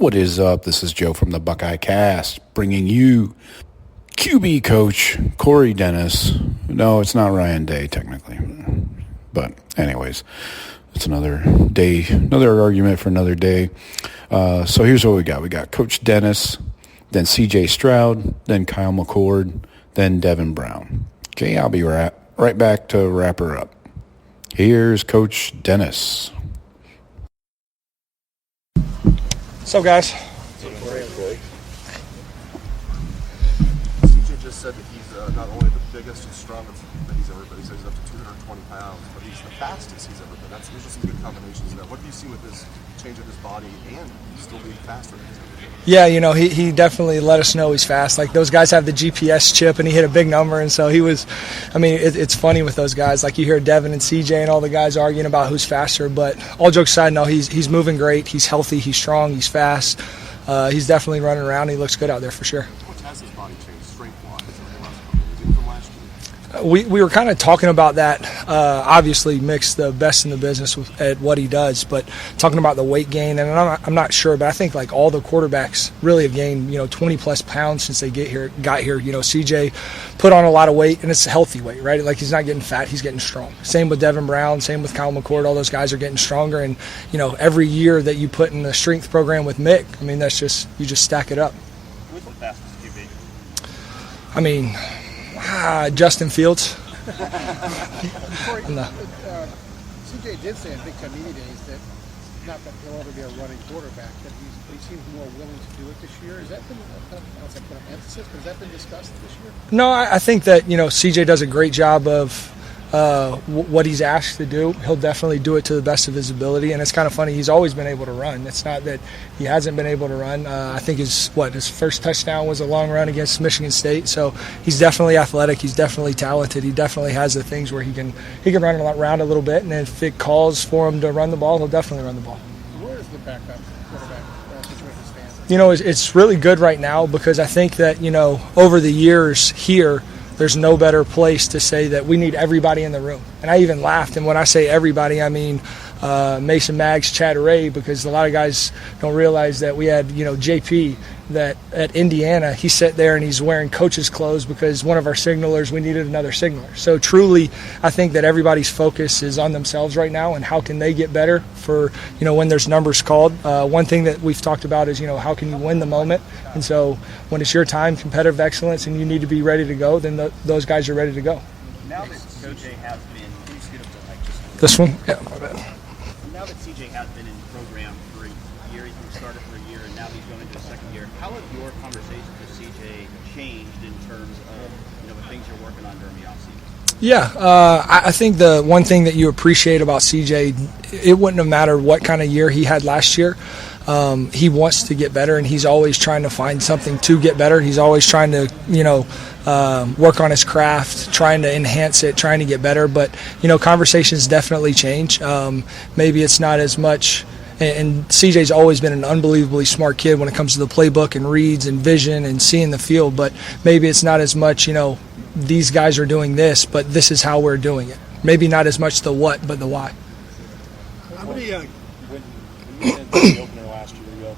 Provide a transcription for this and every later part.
What is up? This is Joe from the Buckeye Cast, bringing you QB coach Corey Dennis. No, it's not Ryan Day, technically. But anyways, it's another day, another argument for another day. So here's what we got. We got Coach Dennis, then CJ Stroud, then Kyle McCord, then Devin Brown. Okay, I'll be right back to wrap her up. Here's Coach Dennis. What's up, guys? CJ just said that he's not only the biggest and strongest that he's ever been, he says he's up to 220 pounds, but he's the fastest he's ever been. Those are some good combinations of that. What do you see with this change of his body and still being faster than he's ever been? Yeah, he definitely let us know he's fast. Like, those guys have the GPS chip, and he hit a big number, and so he was, it's funny with those guys. Like, you hear Devin and CJ and all the guys arguing about who's faster, but all jokes aside, no, he's moving great. He's healthy, he's strong, he's fast. He's definitely running around. He looks good out there for sure. What has his body changed strength-wise in the last couple of years, even from last year? We were kind of talking about that. Obviously, Mick's the best in the business at what he does, but talking about the weight gain, and I'm not sure, but I think like all the quarterbacks really have gained 20 plus pounds since they got here. CJ put on a lot of weight, and it's a healthy weight, right? Like, he's not getting fat, he's getting strong. Same with Devin Brown, same with Kyle McCord. All those guys are getting stronger, and every year that you put in the strength program with Mick, that's just, you just stack it up. Who's the fastest QB? Justin Fields. CJ did say in Big Ten Media Days that not that he'll ever be a running quarterback, that he seems more willing to do it this year. Has that been, I don't want to say put an emphasis, but has that been discussed this year? No, I think that CJ does a great job of what he's asked to do. He'll definitely do it to the best of his ability, and it's kind of funny. He's always been able to run. It's not that he hasn't been able to run. I think his first touchdown was a long run against Michigan State. So he's definitely athletic. He's definitely talented. He definitely has the things where he can run around a little bit, and if it calls for him to run the ball, he'll definitely run the ball. Where is the backup quarterback situation stand? It's really good right now because I think that over the years here, there's no better place to say that we need everybody in the room. And I even laughed, and when I say everybody, I mean Mason Maggs, Chad Ray, because a lot of guys don't realize that we had, JP, that at Indiana, he sat there and he's wearing coach's clothes because one of our signalers, we needed another signaler. So truly, I think that everybody's focus is on themselves right now and how can they get better for, when there's numbers called. One thing that we've talked about is, how can you win the moment? And so when it's your time, competitive excellence, and you need to be ready to go, then those guys are ready to go. Now that CJ has been, can you speed up the mic just This one? Yeah, my bad. Now that CJ has been in the program for a year, he started for a year, and now he's going into the second year, how have your conversations with CJ changed in terms of the things you're working on during the offseason? Yeah, I think the one thing that you appreciate about CJ, it wouldn't have mattered what kind of year he had last year. He wants to get better, and he's always trying to find something to get better. He's always trying to, work on his craft, trying to enhance it, trying to get better. But, conversations definitely change. Maybe it's not as much. And CJ's always been an unbelievably smart kid when it comes to the playbook and reads and vision and seeing the field. But maybe it's not as much, these guys are doing this, but this is how we're doing it. Maybe not as much the what, but the why. How many when you went to the opener last year, you had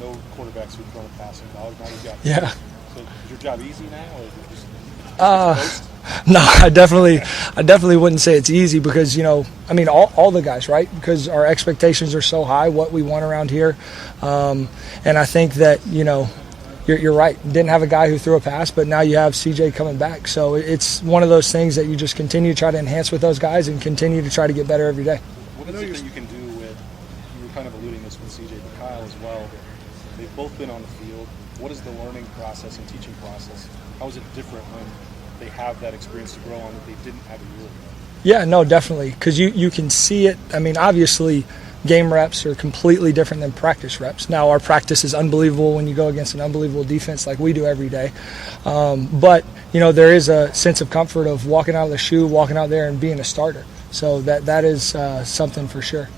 no quarterbacks who'd thrown a passing ball. Now you've got Yeah. So is your job easy now, or is it just No, I definitely wouldn't say it's easy because, all the guys, right? Because our expectations are so high, what we want around here. And I think that, you're right. Didn't have a guy who threw a pass, but now you have CJ coming back. So it's one of those things that you just continue to try to enhance with those guys and continue to try to get better every day. what is it that you can do with, you were kind of alluding this with CJ but Kyle as well, they've both been on the field. What is the learning process and teaching process? How is it different when they have that experience to grow on that they didn't have a year ago? Yeah, no, definitely, because you can see it. Obviously, game reps are completely different than practice reps. Now, our practice is unbelievable when you go against an unbelievable defense like we do every day. But, there is a sense of comfort of walking out of the shoe, walking out there and being a starter. So that is something for sure.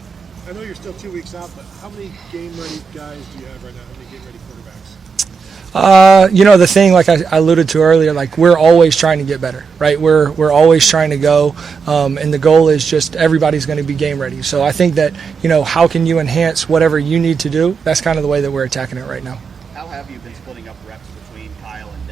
I know you're still 2 weeks out, but how many game-ready guys do you have right now? How many game-ready quarterbacks? The thing, like I alluded to earlier, like we're always trying to get better, right? We're always trying to go, and the goal is just everybody's going to be game ready. So I think that, how can you enhance whatever you need to do? That's kind of the way that we're attacking it right now. How have you been splitting up reps between Kyle and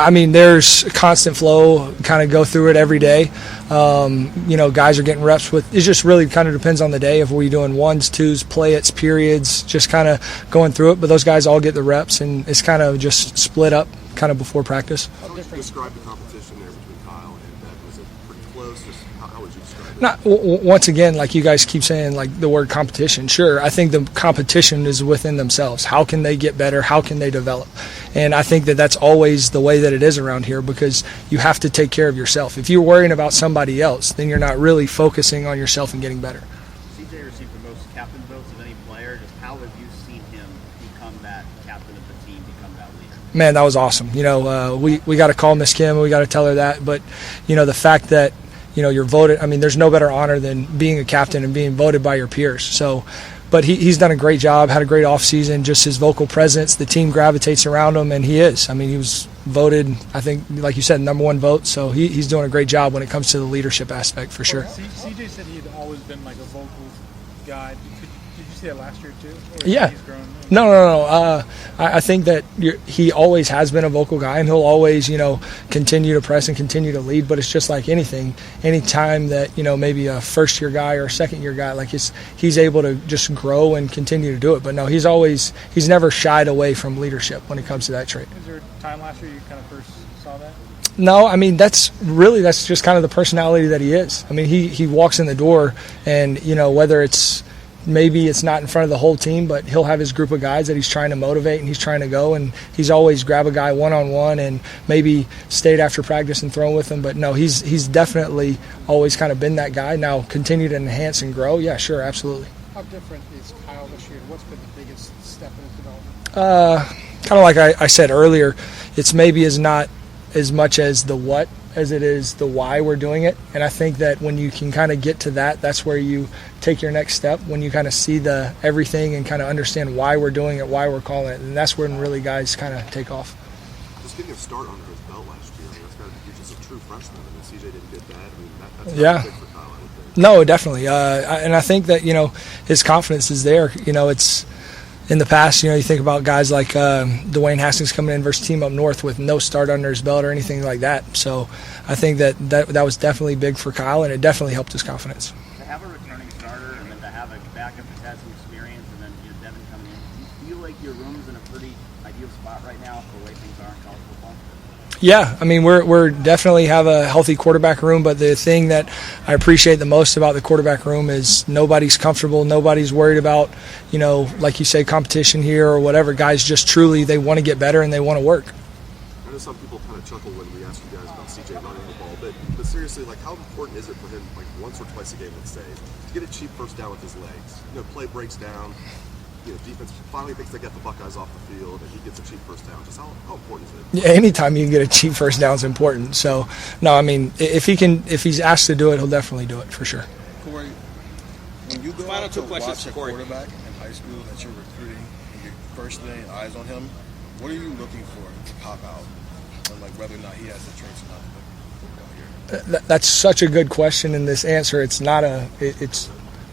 Devin? There's constant flow, kind of go through it every day. Guys are getting reps with, it just really kind of depends on the day if we're doing ones, twos, play-its, periods, just kind of going through it. But those guys all get the reps, and it's kind of just split up kind of before practice. How would you describe the competition there between Kyle and Devin? Was it pretty close? Just how would you describe it? Once again, like you guys keep saying, like the word competition, sure, I think the competition is within themselves. How can they get better? How can they develop? And I think that that's always the way that it is around here, because you have to take care of yourself. If you're worrying about somebody else, then you're not really focusing on yourself and getting better. CJ received the most captain votes of any player. Just how have you seen him become that captain of the team, become that leader? Man, that was awesome. We got to call Miss Kim, and we got to tell her that. But, the fact that, you're voted, there's no better honor than being a captain and being voted by your peers. So, but he's done a great job, had a great offseason, just his vocal presence, the team gravitates around him, and he is. He was voted, I think, like you said, #1 vote, so he's doing a great job when it comes to the leadership aspect, for sure. CJ said he had always been like a vocal guy. Did you see that last year too? Or Yeah. he's grown? No. I think that he always has been a vocal guy, and he'll always, continue to press and continue to lead. But it's just like anything. Any time that, maybe a first-year guy or a second-year guy, like he's able to just grow and continue to do it. But no, he's never shied away from leadership when it comes to that trait. Is there a time last year you kind of first saw that? No, that's just kind of the personality that he is. He walks in the door, and, whether maybe it's not in front of the whole team, but he'll have his group of guys that he's trying to motivate and he's trying to go, and he's always grab a guy one-on-one and maybe stayed after practice and thrown with him. But no, he's definitely always kind of been that guy. Now continue to enhance and grow. Yeah, sure, absolutely. How different is Kyle this year? What's been the biggest step in his development? Kind of like I said earlier, it's maybe is not as much as the what as it is the why we're doing it. And I think that when you can kind of get to that, that's where you take your next step, when you kind of see the everything and kind of understand why we're doing it, why we're calling it. And that's when really guys kind of take off. Just getting a start under his belt last year, that's got to be just a true freshman. CJ didn't get that. That's Yeah. big for Kyle, I would think. No, definitely. And I think that, his confidence is there. It's in the past, you think about guys like Dwayne Haskins coming in versus Team Up North with no start under his belt or anything like that. So I think that was definitely big for Kyle, and it definitely helped his confidence. To have a returning starter and then to have a backup that's had some experience, and then Devin coming in, do you feel like your room's in a pretty ideal spot right now for the way things are in college football? Yeah, we're definitely have a healthy quarterback room, but the thing that I appreciate the most about the quarterback room is nobody's comfortable, nobody's worried about, like you say, competition here or whatever. Guys just truly, they want to get better and they want to work. I know some people kind of chuckle when we ask you guys about CJ running the ball, but seriously, like, how important is it for him, like once or twice a game, let's say, to get a cheap first down with his legs? Play breaks down. Defense finally thinks they get the Buckeyes off the field, and he gets a cheap first down. Just how important is it? Yeah, anytime you can get a cheap first down is important. So, no, if he's asked to do it, he'll definitely do it for sure. Corey, when you go out to watch a quarterback in high school that you're recruiting, and you're first laying eyes on him, what are you looking for to pop out, and like whether or not he has the traits or not? That's such a good question. In this answer, it's not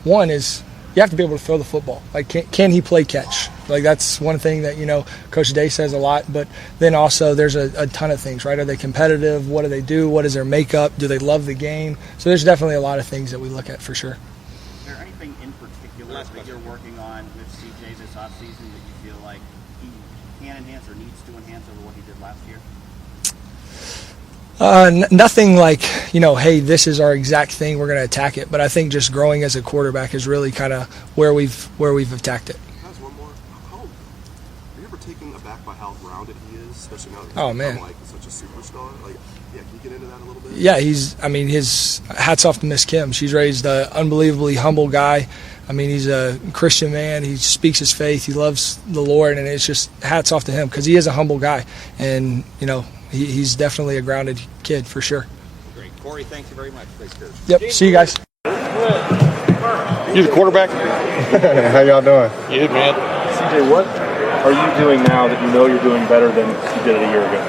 one is, you have to be able to throw the football. Like, can he play catch? Like, that's one thing that, Coach Day says a lot. But then also there's a ton of things, right? Are they competitive? What do they do? What is their makeup? Do they love the game? So there's definitely a lot of things that we look at for sure. Is there anything in particular that you're working on with CJ this offseason that you feel like he can enhance or needs to enhance over what he did last year? Nothing like, hey, this is our exact thing, we're going to attack it. But I think just growing as a quarterback is really kind of where we've attacked it. Guys, one more. Are you ever taken aback by how rounded he is, especially now that he's Oh, man. become, like, such a superstar? Like, yeah, can you get into that a little bit? Yeah, his hats off to Miss Kim. She's raised an unbelievably humble guy. He's a Christian man. He speaks his faith. He loves the Lord, and it's just hats off to him because he is a humble guy. And, he's definitely a grounded kid for sure. Great. Corey, thank you very much. Thanks, Coach. Yep, see you guys. You the quarterback? How y'all doing? Good, man. CJ, what are you doing now that you know you're doing better than you did a year ago?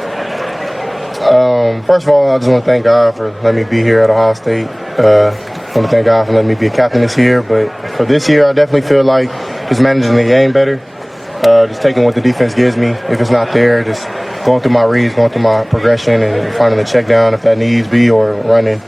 First of all, I just want to thank God for letting me be here at Ohio State. I want to thank God for letting me be a captain this year. But for this year, I definitely feel like just managing the game better, just taking what the defense gives me. If it's not there, just going through my reads, going through my progression, and finding the check down if that needs be, or running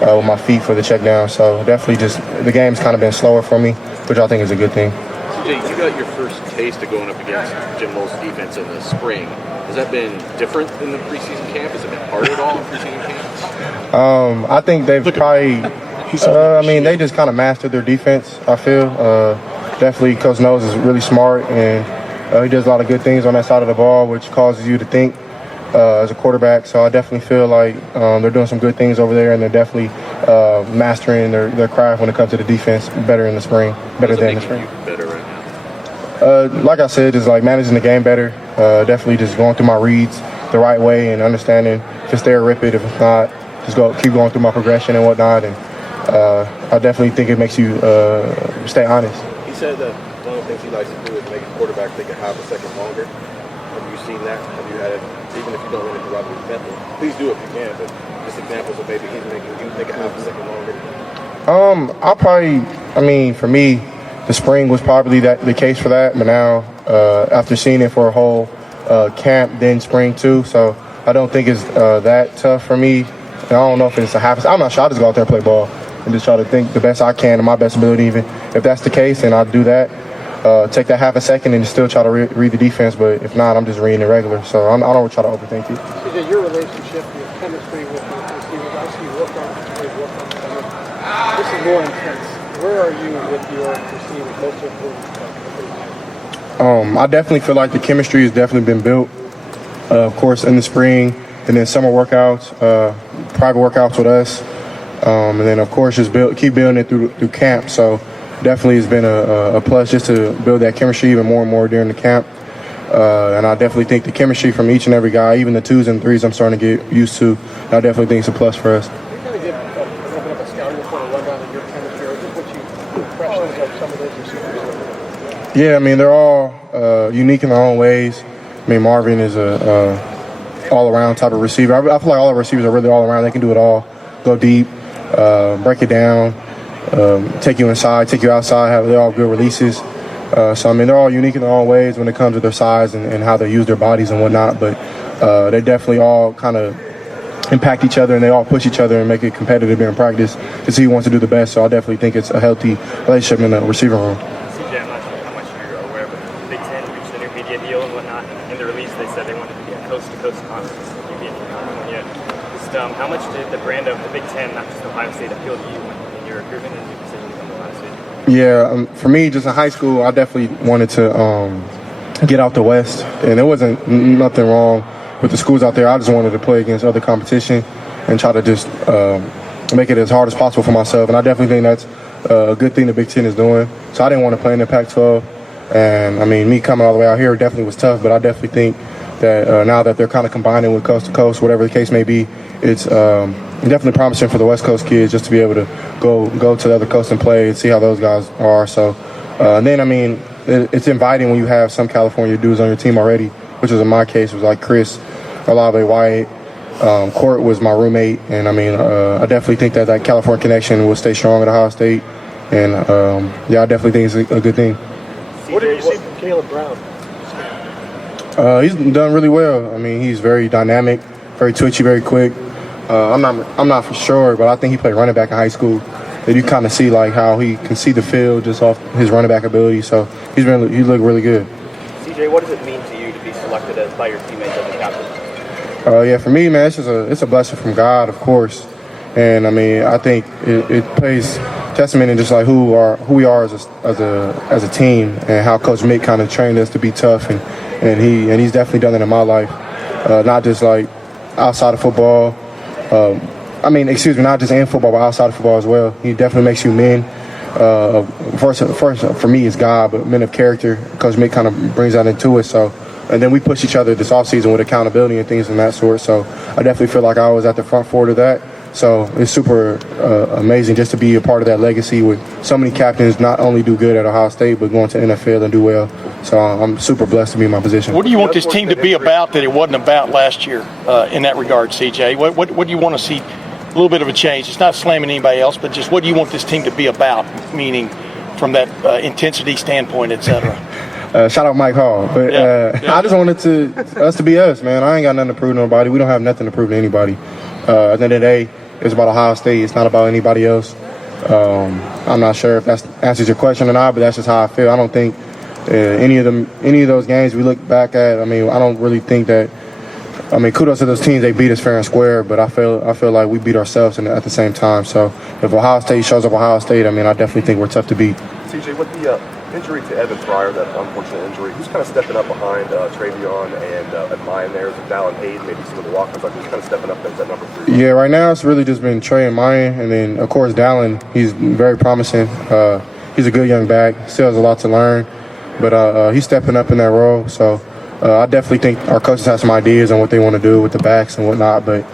with my feet for the check down. So definitely just the game's kind of been slower for me, which I think is a good thing. CJ, you got your first taste of going up against Jim Knowles' defense in the spring. Has that been different than the preseason camp? Has it been hard at all in preseason camp? I think they've probably, they just kind of mastered their defense, I feel. Definitely Coach Knowles is really smart, and he does a lot of good things on that side of the ball, which causes you to think as a quarterback. So I definitely feel like they're doing some good things over there, and they're definitely mastering their craft when it comes to the defense better in the spring, better than in the spring. Better right now? Like I said, just like managing the game better, definitely just going through my reads the right way and understanding if it's there, rip it. If it's not, just keep going through my progression and whatnot. And I definitely think it makes you stay honest. He said that one of the things he likes to do is make a quarterback think a half a second longer. Have you seen that? Have you had it? Even if you don't run into Robert's method, please do if you can. But just examples of maybe he's making you think a half a second longer. For me, the spring was probably the case for that. But now, after seeing it for a whole camp, then spring too, so I don't think it's that tough for me. And I don't know if it's a half. I'm not sure. I just go out there and play ball and just try to think the best I can and my best ability. Even if that's the case, then I'll do that. Take that half a second and still try to read the defense. But if not, I'm just reading it regular. So I don't try to overthink it. CJ, your relationship, your chemistry with your receivers, I see you work on. This is more intense. Where are you with your receivers? Most important. I definitely feel like the chemistry has definitely been built. Of course, in the spring, and then summer workouts, private workouts with us, and then of course just keep building it through camp. So definitely has been a plus just to build that chemistry even more and more during the camp. And I definitely think the chemistry from each and every guy, even the 2s and 3s, I'm starting to get used to. I definitely think it's a plus for us. Can you kind of give a little bit of a scouting report or rundown of your chemistry, or just what you impressions of some of those receivers? Yeah, they're all unique in their own ways. Marvin is a all-around type of receiver. I feel like all the receivers are really all-around. They can do it all. Go deep, break it down, take you inside, take you outside. They're all good releases. They're all unique in their own ways when it comes to their size and how they use their bodies and whatnot. But they definitely all kind of impact each other, and they all push each other and make it competitive during practice to see who wants to do the best. So I definitely think it's a healthy relationship in the receiver room. CJ, I'm not sure how much you're aware, but the Big Ten reached the new media deal and whatnot. In the release, they said they wanted to be a coast-to-coast conference. You being from California, just how much did the brand of the Big Ten, not just Ohio State, appeal to you in your recruitment and your decision to come to Ohio State? Yeah, for me, just in high school, I definitely wanted to get out the West, and there wasn't nothing wrong with the schools out there. I just wanted to play against other competition and try to just make it as hard as possible for myself. And I definitely think that's a good thing the Big Ten is doing. So I didn't want to play in the Pac-12. And, me coming all the way out here definitely was tough. But I definitely think that now that they're kind of combining with coast to coast, whatever the case may be, it's definitely promising for the West Coast kids just to be able to go to the other coast and play and see how those guys are. So it's inviting when you have some California dudes on your team already, which was in my case was like Chris, Olave White, Court was my roommate, and I definitely think that California connection will stay strong at Ohio State, and I definitely think it's a good thing. What did you see from Caleb Brown? He's done really well. He's very dynamic, very twitchy, very quick. I'm not for sure, but I think he played running back in high school. And you kind of see how he can see the field just off his running back ability. So he looked really good. CJ, what does it mean to you to be selected by your teammates as a captain? For me, man, it's a blessing from God, of course. And I think it plays testament in just who we are as a team, and how Coach Mick kind of trained us to be tough, and he's definitely done that in my life, not just outside of football. Not just in football, but outside of football as well. He definitely makes you men. First for me is God, but men of character. Coach Mick kind of brings that into it. So, and then we push each other this offseason with accountability and things of that sort. So I definitely feel like I was at the front forward of that. So it's super amazing just to be a part of that legacy with so many captains not only do good at Ohio State, but going to NFL and do well. So I'm super blessed to be in my position. What do you want this team to be about that it wasn't about last year in that regard, CJ? What do you want to see? A little bit of a change. It's not slamming anybody else, but just what do you want this team to be about, meaning from that intensity standpoint, et cetera? Shout out Mike Hall. But I just wanted us to be us, man. I ain't got nothing to prove to nobody. We don't have nothing to prove to anybody. At the end of the day, it's about Ohio State. It's not about anybody else. I'm not sure if that answers your question or not, but that's just how I feel. I don't think any of those games we look back at, I mean, I don't really think that. I mean, kudos to those teams. They beat us fair and square, but I feel like we beat ourselves at the same time. So if Ohio State shows up Ohio State, I mean, I definitely think we're tough to beat. CJ, with the injury to Evan Pryor, that unfortunate injury, who's kind of stepping up behind Travion and Mayan there? Is it Dallin Hayden, maybe some of the walkers? Like, who's kind of stepping up as that number 3? Yeah, right now it's really just been Trey and Mayan, and then, of course, Dallin. He's very promising. He's a good young back. Still has a lot to learn, but he's stepping up in that role. So I definitely think our coaches have some ideas on what they want to do with the backs and whatnot. But,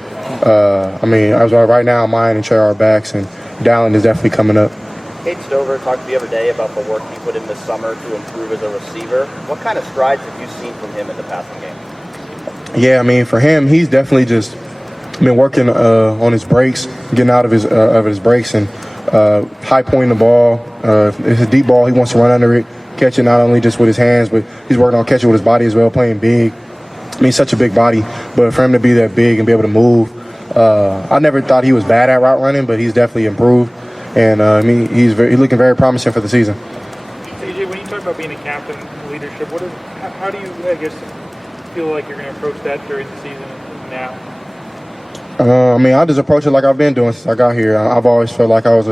I mean, as of right now, Mayan and Trey are our backs, and Dallin is definitely coming up. Kate Stover talked to you every day about the work he put in this summer to improve as a receiver. What kind of strides have you seen from him in the passing game? Yeah, I mean, for him, he's definitely just been working on his breaks, getting out of his breaks, and high pointing the ball. If it's a deep ball, he wants to run under it, catch it not only just with his hands, but he's working on catching with his body as well, playing big. I mean, he's such a big body, but for him to be that big and be able to move, I never thought he was bad at route running, but he's definitely improved. And I mean, he's looking very promising for the season. CJ, when you talk about being a captain, leadership, how do you, I guess, feel like you're going to approach that during the season now? I mean, I just approach it like I've been doing since I got here. I've always felt like I was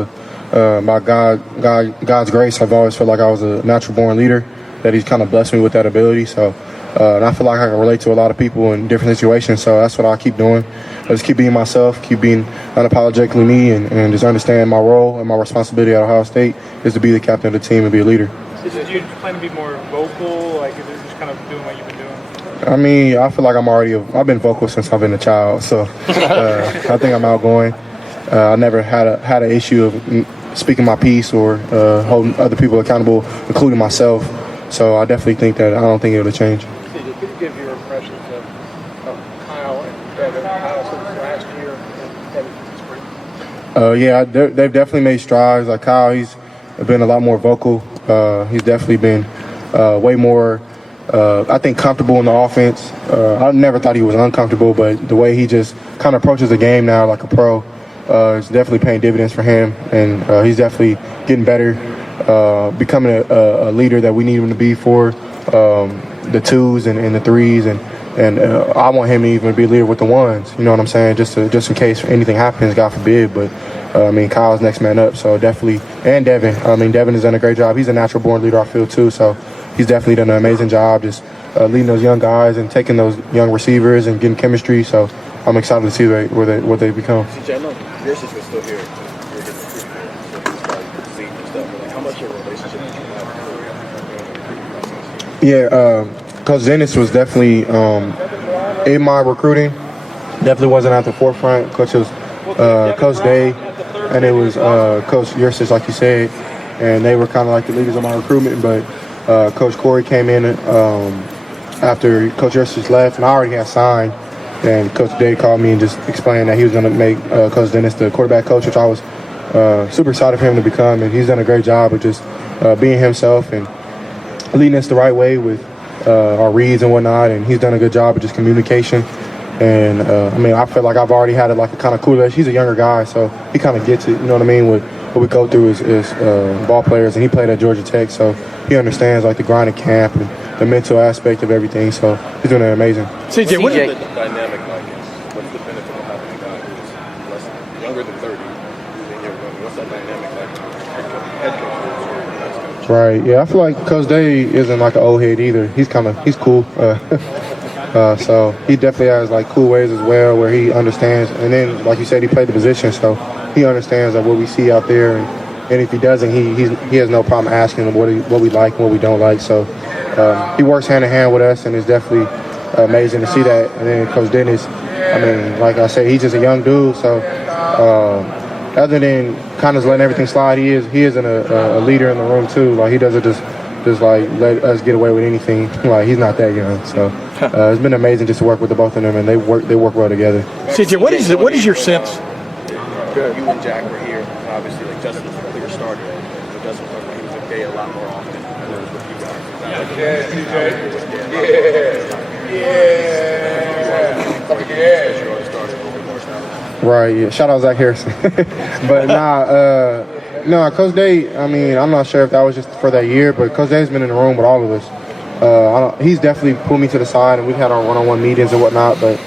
by God's grace, I've always felt like I was a natural born leader, that he's kind of blessed me with that ability. So, and I feel like I can relate to a lot of people in different situations. So that's what I keep doing. I just keep being myself, keep being unapologetically me, and just understand my role and my responsibility at Ohio State is to be the captain of the team and be a leader. So did you plan to be more vocal, like, is it just kind of doing what you've been doing? I mean, I feel like I've been vocal since I've been a child, so I think I'm outgoing. I never had an issue of speaking my piece or holding other people accountable, including myself. So I definitely think that I don't think it'll change. Could you give your impressions of Kyle and Devin, Kyle since last year and Devin since spring? Yeah, they've definitely made strides. Like Kyle, he's been a lot more vocal. He's definitely been way more, I think, comfortable in the offense. I never thought he was uncomfortable, but the way he just kind of approaches the game now like a pro is definitely paying dividends for him. And he's definitely getting better, becoming a leader that we need him to be for the twos and the threes. And I want him to even be a leader with the ones. You know what I'm saying? Just in case anything happens, God forbid. But I mean, Kyle's next man up, so definitely. And Devin. I mean, Devin has done a great job. He's a natural born leader, I feel, too. So he's definitely done an amazing job just leading those young guys and taking those young receivers and getting chemistry. So I'm excited to see what they become. CJ, I know yours was still here. You're getting and stuff. But like, how much of a relationship did you have? Yeah, Coach Dennis was definitely in my recruiting. Definitely wasn't at the forefront. Coach Day, and it was Coach Yursis, like you said, and they were kind of like the leaders of my recruitment. But Coach Corey came in after Coach Yursis left, and I already had signed. And Coach Day called me and just explained that he was going to make Coach Dennis the quarterback coach, which I was super excited for him to become. And he's done a great job of just being himself and leading us the right way with our reads and whatnot. And he's done a good job of just communication. And, I mean, I feel like I've already had a kind of cool relationship. He's a younger guy, so he kind of gets it, you know what I mean, with what we go through as ball players. And he played at Georgia Tech, so he understands, like, the grind of camp and the mental aspect of everything. So he's doing amazing. CJ, what is the dynamic like? What's the benefit of having a guy who's younger than 30 who's in your room? What's that dynamic like? Head coach. Right, yeah, I feel like Coach Day isn't like an old head either. He's cool. So he definitely has like cool ways as well where he understands. And then, like you said, he played the position, so he understands like what we see out there. And if he doesn't, he has no problem asking him what we like and what we don't like. So he works hand in hand with us, and it's definitely amazing to see that. And then Coach Dennis, I mean, like I said, he's just a young dude, so other than kind of letting everything slide, he is a leader in the room too. Like he doesn't just like let us get away with anything. Like he's not that young. So it's been amazing just to work with the both of them, and they work well together. CJ, what is your sense? You and Jack were here. Obviously, like Justin was a clear starter. But Justin was talking about he was okay a lot more often than it was with you guys. Right. Yeah. Shout out Zach Harrison. But no, Coach Day. I mean, I'm not sure if that was just for that year, but Coach Day's been in the room with all of us. He's definitely pulled me to the side, and we've had our one-on-one meetings and whatnot. But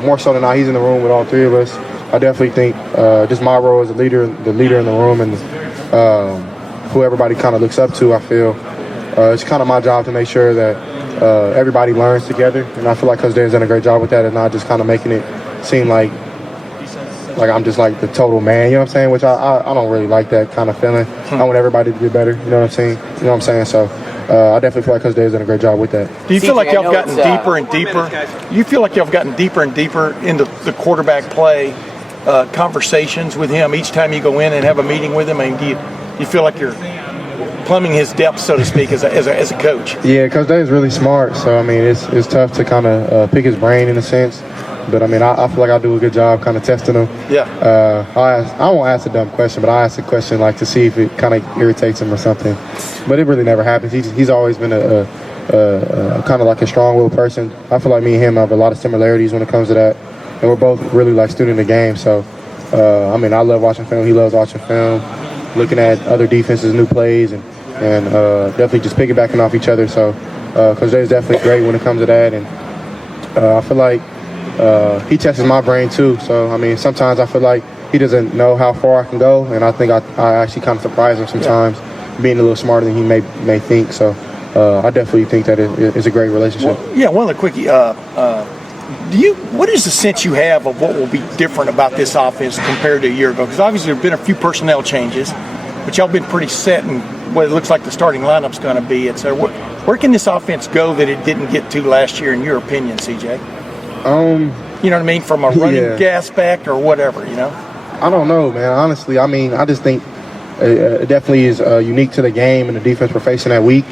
more so than not, he's in the room with all three of us. I definitely think just my role as the leader in the room, and who everybody kind of looks up to. I feel it's kind of my job to make sure that everybody learns together, and I feel like Coach Day has done a great job with that, and not just kind of making it seem like I'm just like the total man. You know what I'm saying? Which I don't really like that kind of feeling. I want everybody to get better. You know what I'm saying? You know what I'm saying? So I definitely feel like Coach Day has done a great job with that. Do you feel like y'all have gotten deeper and deeper? You feel like y'all have gotten deeper and deeper into the quarterback play? Conversations with him each time you go in and have a meeting with him, and do you feel like you're plumbing his depth, so to speak, as a coach? Yeah, Coach Day is really smart, so I mean it's tough to kind of pick his brain in a sense, but I mean I feel like I do a good job kind of testing him. Yeah. I won't ask a dumb question, but I ask a question like to see if it kind of irritates him or something, but it really never happens. He's always been a kind of like a strong-willed person. I feel like me and him have a lot of similarities when it comes to that. And we're both really like student the game. So, I mean, I love watching film. He loves watching film, looking at other defenses, new plays, and definitely just piggybacking off each other. So, Coach Jay is definitely great when it comes to that. And I feel like he tests my brain too. So, I mean, sometimes I feel like he doesn't know how far I can go. And I think I actually kind of surprise him sometimes, being a little smarter than he may think. So, I definitely think that it's a great relationship. Well, one of the quickie. What is the sense you have of what will be different about this offense compared to a year ago? Because obviously there have been a few personnel changes, but y'all been pretty set in what it looks like the starting lineup's going to be. And so where can this offense go that it didn't get to last year, in your opinion, CJ? You know what I mean? From a running gas back or whatever, you know? I don't know, man. Honestly, I mean, I just think it definitely is unique to the game and the defense we're facing that week.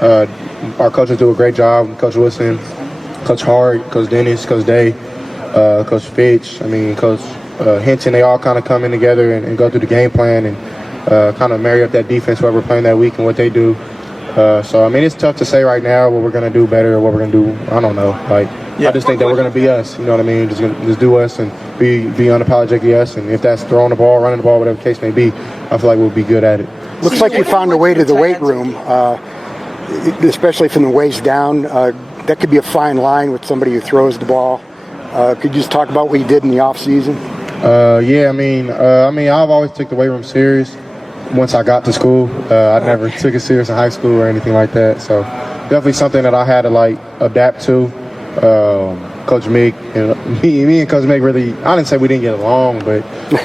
Our coaches do a great job. Coach Wilson, Coach Hart, Coach Dennis, Coach Day, Coach Fitch, I mean, Coach Hinton, they all kind of come in together and go through the game plan and kind of marry up that defense, what we're playing that week and what they do. So, I mean, it's tough to say right now what we're going to do better or what we're going to do. I don't know. Like, I just think that we're going to be us, you know what I mean? Just do us and be unapologetically us. And if that's throwing the ball, running the ball, whatever the case may be, I feel like we'll be good at it. Looks like you found a way to the weight room, especially from the waist down. That could be a fine line with somebody who throws the ball. Could you just talk about what you did in the off season? Yeah, I mean, I've always took the weight room serious. Once I got to school, I never took it serious in high school or anything like that. So definitely something that I had to like adapt to. Coach Mick and me and Coach Mick really, I didn't say we didn't get along, but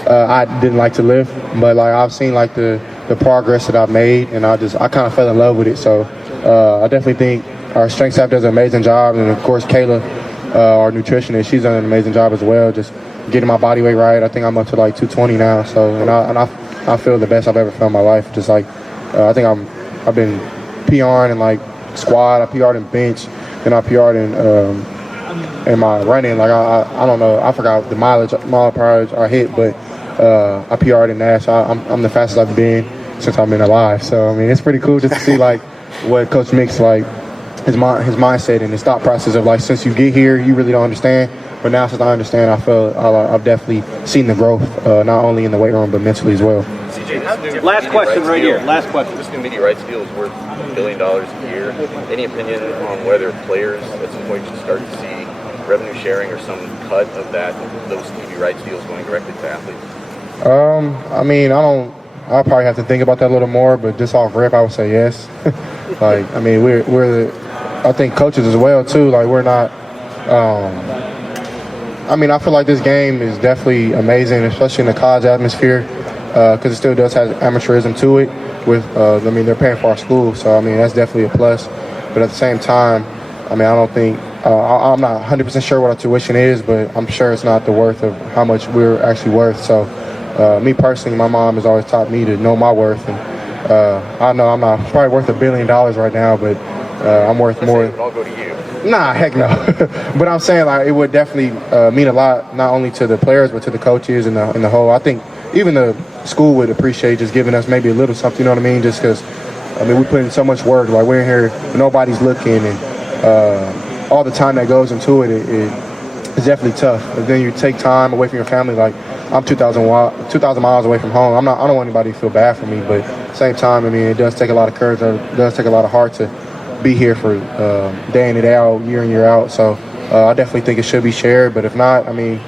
I didn't like to lift. But like I've seen like the progress that I've made, and I kind of fell in love with it. So I definitely think our strength staff does an amazing job, and of course Kayla, our nutritionist, she's done an amazing job as well, just getting my body weight right. I think I'm up to like 220 now, so and I feel the best I've ever felt in my life. Just like I think I've been PRing in like squat, I PR'd in bench, and I PR'd in my running. Like I don't know, I forgot the mile priors I hit, but I PR'd in that. So I'm the fastest I've been since I've been alive. So I mean, it's pretty cool just to see like what Coach Mick's like. His mindset and his thought process of like, since you get here, you really don't understand. But now since I understand, I've definitely seen the growth, not only in the weight room, but mentally as well. CJ, last question right here. Last question. This new media rights deal is worth $1 billion a year. Any opinion on whether players at some point should start to see revenue sharing or some cut of those TV rights deals going directly to athletes? I mean, I'll probably have to think about that a little more, but just off rip, I would say yes. Like, I mean, I think coaches as well too. Like we're not. I mean, I feel like this game is definitely amazing, especially in the college atmosphere, because it still does have amateurism to it. I mean, they're paying for our school, so I mean that's definitely a plus. But at the same time, I mean, I don't think I'm not 100% sure what our tuition is, but I'm sure it's not the worth of how much we're actually worth. So me personally, my mom has always taught me to know my worth. And I know I'm not probably worth $1 billion right now, but I'm worth more. It would all go to you. Nah, heck no. But I'm saying like it would definitely mean a lot, not only to the players but to the coaches and the whole. I think even the school would appreciate just giving us maybe a little something. You know what I mean? Just because we put in so much work. Like we're in here, nobody's looking, and all the time that goes into it's definitely tough. But then you take time away from your family. Like I'm 2,000 miles away from home. I don't want anybody to feel bad for me, but at the same time, it does take a lot of courage. It does take a lot of heart to be here for day in and day out, year in, year out. So I definitely think it should be shared. But if not, I think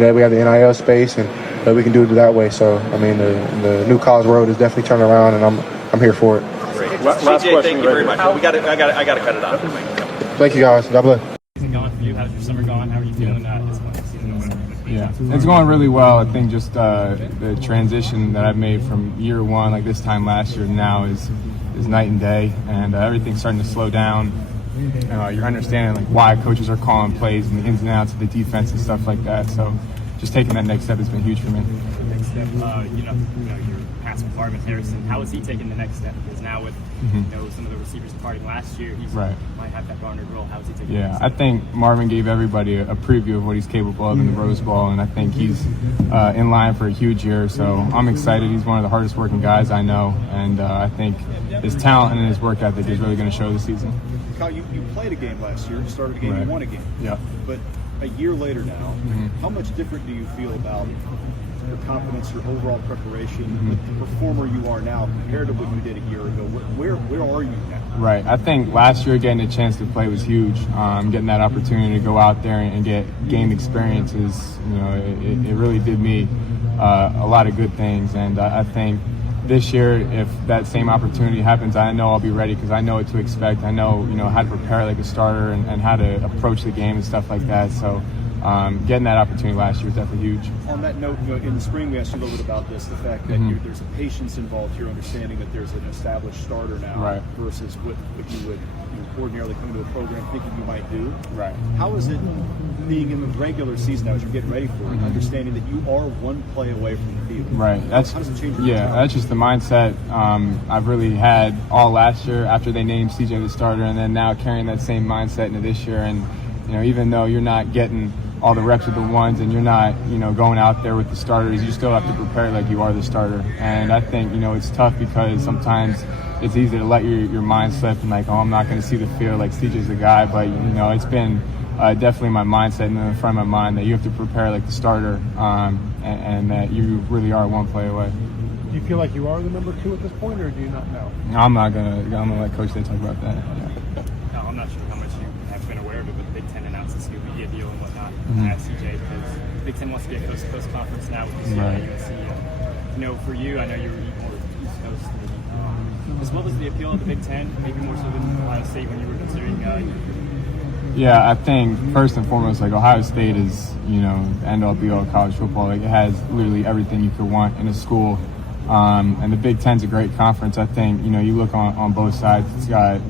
that we have the NIL space and we can do it that way. So the new college world is definitely turning around, and I'm here for it. Last question. Thank you very much. I got to cut it off. Thank you guys. God bless. How's it going for you? How's your summer going? How are you feeling at this point of the season? Yeah, it's going really well. I think just the transition that I've made from year one, like this time last year, to now is night and day, and everything's starting to slow down. You're understanding like why coaches are calling plays and the ins and outs of the defense and stuff like that. So just taking that next step has been huge for me. Next step, your pass with Carmen Harrison. How is he taking the next step? Because now with some of the receivers departing last year, he might have that garnered role. How is he taking? Yeah, the next I step? think Marvin gave everybody a preview of what he's capable of in the Rose Bowl, and I think he's in line for a huge year. So I'm excited. He's one of the hardest working guys I know, and I think his talent and his work ethic is really going to show this season. Kyle, you played a game last year. You started a game. You won a game. Yeah. But a year later now, how much different do you feel about your confidence, your overall preparation, the performer you are now compared to what you did a year ago? Where are you now? Right. I think last year getting a chance to play was huge. Getting that opportunity to go out there and get game experiences, it really did me a lot of good things. And I think this year, if that same opportunity happens, I know I'll be ready because I know what to expect. I know, how to prepare like a starter and how to approach the game and stuff like that. So getting that opportunity last year is definitely huge. On that note, in the spring we asked you a little bit about this, the fact that there's a patience involved here, understanding that there's an established starter now versus what you would ordinarily come into a program thinking you might do. Right. How is it being in the regular season now as you're getting ready for it, understanding that you are one play away from the field? Right. How does it change your mentality? That's just the mindset I've really had all last year after they named CJ the starter, and then now carrying that same mindset into this year. And even though you're not getting all the reps with the ones and you're not going out there with the starters, you still have to prepare like you are the starter. And I think it's tough because sometimes it's easy to let your mind slip and like, I'm not going to see the field, like CJ's the guy. But it's been definitely my mindset in the front of my mind that you have to prepare like the starter, and that you really are one play away. Do you feel like you are the number 2 at this point, or do you not know? I'm gonna let Coach Day talk about that. No, I'm not sure how much you have been aware of it, but the Big Ten announced the Scooby deal and whatnot at CJ because the Big Ten wants to be a coast-to-coast conference now with UC and UNC. For you, I know you're more East Coast. What was the appeal of the Big Ten, maybe more so than Ohio State when you were considering? Yeah, I think first and foremost, like Ohio State is, the end-all be-all of college football. Like it has literally everything you could want in a school. And the Big Ten's a great conference. I think, you look on both sides, it's got,